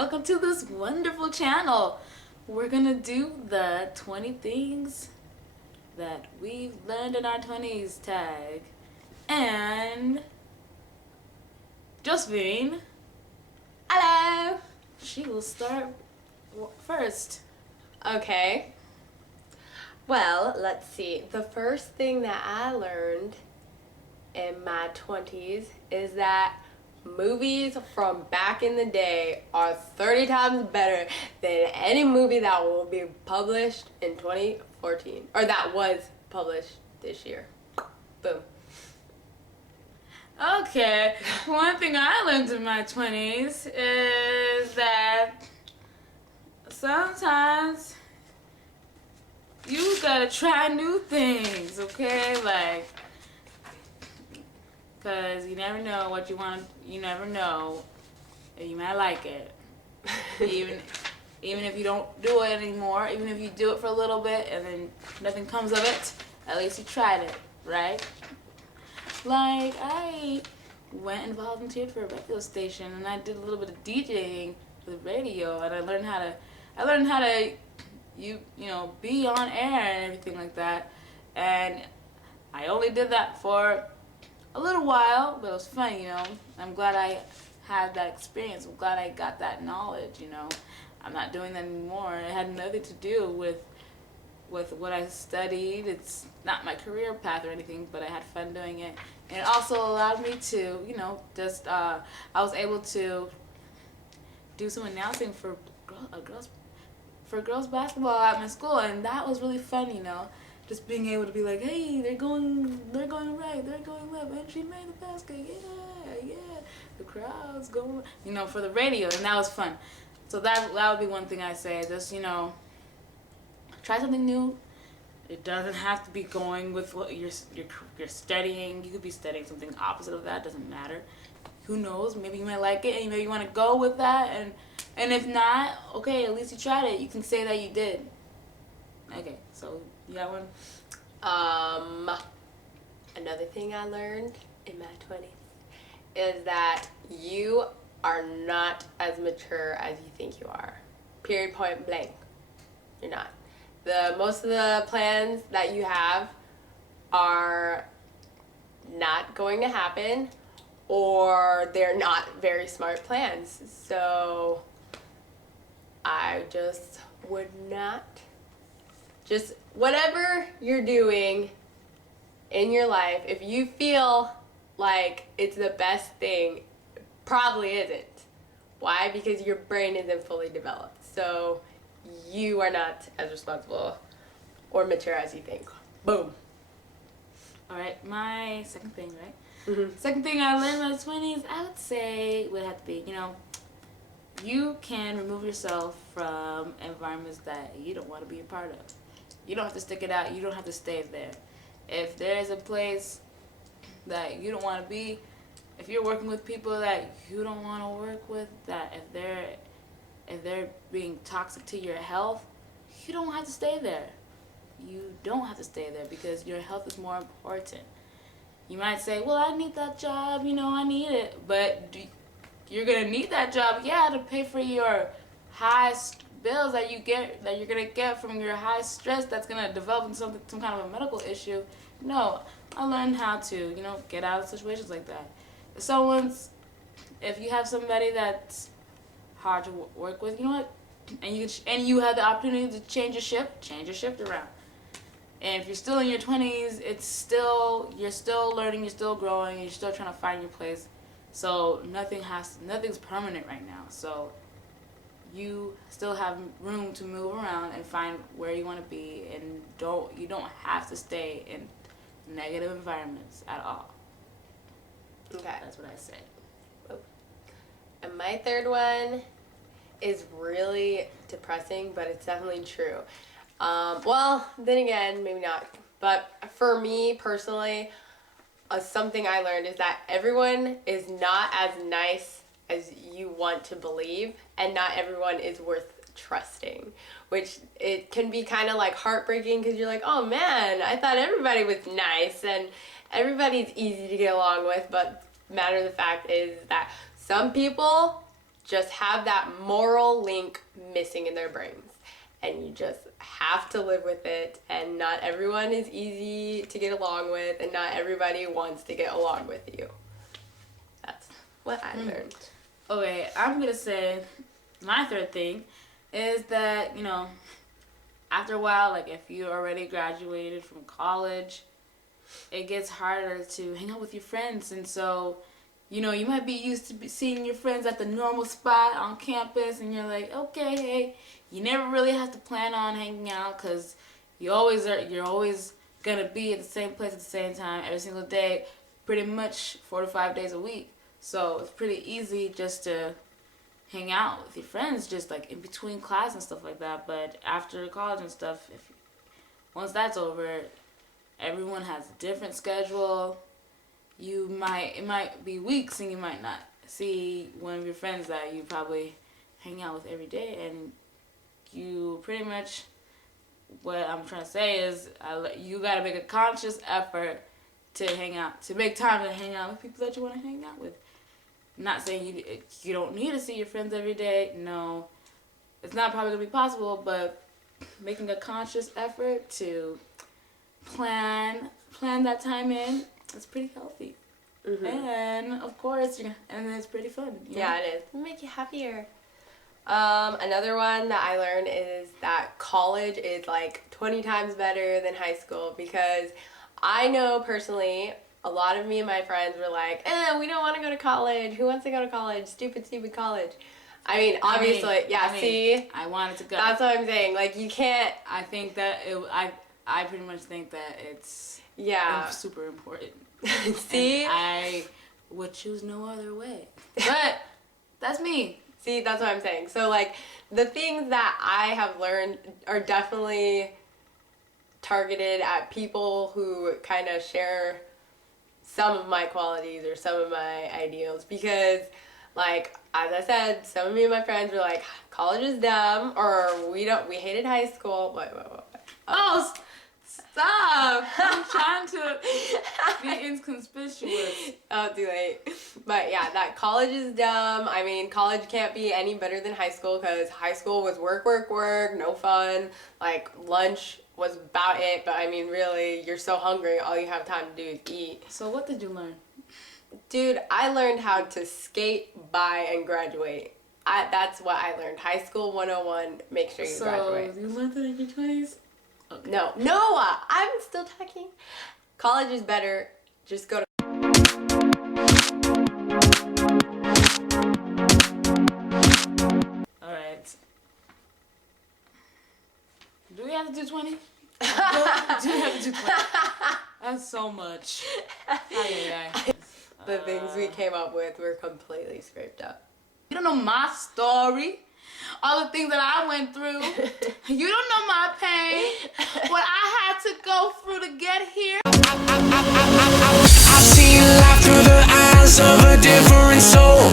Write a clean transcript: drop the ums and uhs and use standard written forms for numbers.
welcome to this wonderful channel. We're gonna do the 20 things that we've learned in our 20s tag. And Josephine, Hello! she will start first. Okay. Well, let's see. The first thing that I learned in my 20s is that movies from back in the day are 30 times better than any movie that will be published in 2014. Or that was published this year. Boom. Okay, one thing I learned in my 20s is that sometimes you gotta try new things, okay? Like, because you never know what you want, you never know, and you might like it. Even if you don't do it anymore, even if you do it for a little bit and then nothing comes of it, at least you tried it, right? Like, I went and volunteered for a radio station, and I did a little bit of DJing for the radio, and I learned how to you know, be on air and everything like that. And I only did that for a little while, but it was fun, you know. I'm glad I had that experience. I'm glad I got that knowledge, you know. I'm not doing that anymore. It had nothing to do with what I studied. It's not my career path or anything, but I had fun doing it. And it also allowed me to, you know, just, I was able to do some announcing for girls basketball at my school, and that was really fun, you know. Just being able to be like, hey, they're going right, they're going left, and she made the basket, yeah, the crowd's going, you know, for the radio, and that was fun. So that would be one thing I say, just, you know, try something new. It doesn't have to be going with what you're studying. You could be studying something opposite of that. Doesn't matter. Who knows? Maybe you might like it, and maybe you want to go with that. And if not, okay, at least you tried it. You can say that you did. Okay, so you got one? Another thing I learned in my 20s is that you are not as mature as you think you are. Period, point blank. You're not. Most of the plans that you have are not going to happen, or they're not very smart plans. So I just would not, just whatever you're doing in your life, if you feel like it's the best thing, it probably isn't. Why? Because your brain isn't fully developed. So you are not as responsible or mature as you think. Boom. All right, my second thing, right? Mm-hmm. Second thing I learned in my 20s, I would say would have to be, you know, you can remove yourself from environments that you don't want to be a part of. You don't have to stick it out. You don't have to stay there. If there's a place that you don't want to be, if you're working with people that you don't want to work with, that if they're being toxic to your health, you don't have to stay there. You don't have to stay there because your health is more important. You might say, well, I need that job, you know, I need it. But you're going to need that job, yeah, to pay for your high bills that you're going to get from your high stress that's going to develop into some kind of a medical issue. No, I learned how to, you know, get out of situations like that. If you have somebody that's hard to work with, you know what, and you have the opportunity to change your shift around. And if you're still in your 20s, you're still learning, you're still growing, you're still trying to find your place. So nothing's permanent right now. So you still have room to move around and find where you want to be, and you don't have to stay in negative environments at all. Okay. That's what I say. And my third one is really depressing, but it's definitely true. Well, then again, maybe not. But for me personally, something I learned is that everyone is not as nice as you want to believe, and not everyone is worth trusting, which it can be kind of like heartbreaking because you're like, oh man, I thought everybody was nice and everybody's easy to get along with, but matter of the fact is that some people just have that moral link missing in their brains. And you just have to live with it. And not everyone is easy to get along with, and not everybody wants to get along with you. That's what I learned. Okay, I'm going to say my third thing is that, you know, after a while, like if you already graduated from college, it gets harder to hang out with your friends. And so, you know, you might be used to seeing your friends at the normal spot on campus, and you're like, okay, hey, you never really have to plan on hanging out because you're always going to be at the same place at the same time every single day, pretty much 4 to 5 days a week. So it's pretty easy just to hang out with your friends, just like in between class and stuff like that. But after college and stuff, once that's over, everyone has a different schedule. It might be weeks and you might not see one of your friends that you probably hang out with every day, and you pretty much, what I'm trying to say is, you gotta make a conscious effort to make time to hang out with people that you want to hang out with. I'm not saying you don't need to see your friends every day. No, it's not probably gonna be possible, but making a conscious effort to plan that time in, it's pretty healthy. Mm-hmm. And of course, and it's pretty fun. Yeah, it is. It'll make you happier. Another one that I learned is that college is like 20 times better than high school, because I know personally a lot of me and my friends were like, we don't want to go to college. Who wants to go to college? Stupid college. I mean, obviously, see? I wanted to go. That's what I'm saying. Like, you can't... I think that I pretty much think that it's super important. See? And I would choose no other way. But that's me. See, that's what I'm saying. So, like, the things that I have learned are definitely targeted at people who kind of share some of my qualities or some of my ideals, because, like, as I said, some of me and my friends were like, college is dumb, or we hated high school. Wait. Oh, stop! I'm trying to be inconspicuous. Oh, too late. But yeah, that college is dumb. I mean, college can't be any better than high school, because high school was work, no fun. Like, lunch was about it, but I mean, really, you're so hungry, all you have time to do is eat. So what did you learn? Dude, I learned how to skate, buy, and graduate. That's what I learned. High school 101, make sure you graduate. So you learned that in your 20s? Okay. No, I'm still talking. College is better. Just go to... Alright. Do we have to do 20? Do we have to do 20? That's so much. The things we came up with were completely scraped up. You don't know my story. All the things that I went through. You don't know my pain. What I had to go through to get here. I've seen life through the eyes of a different soul.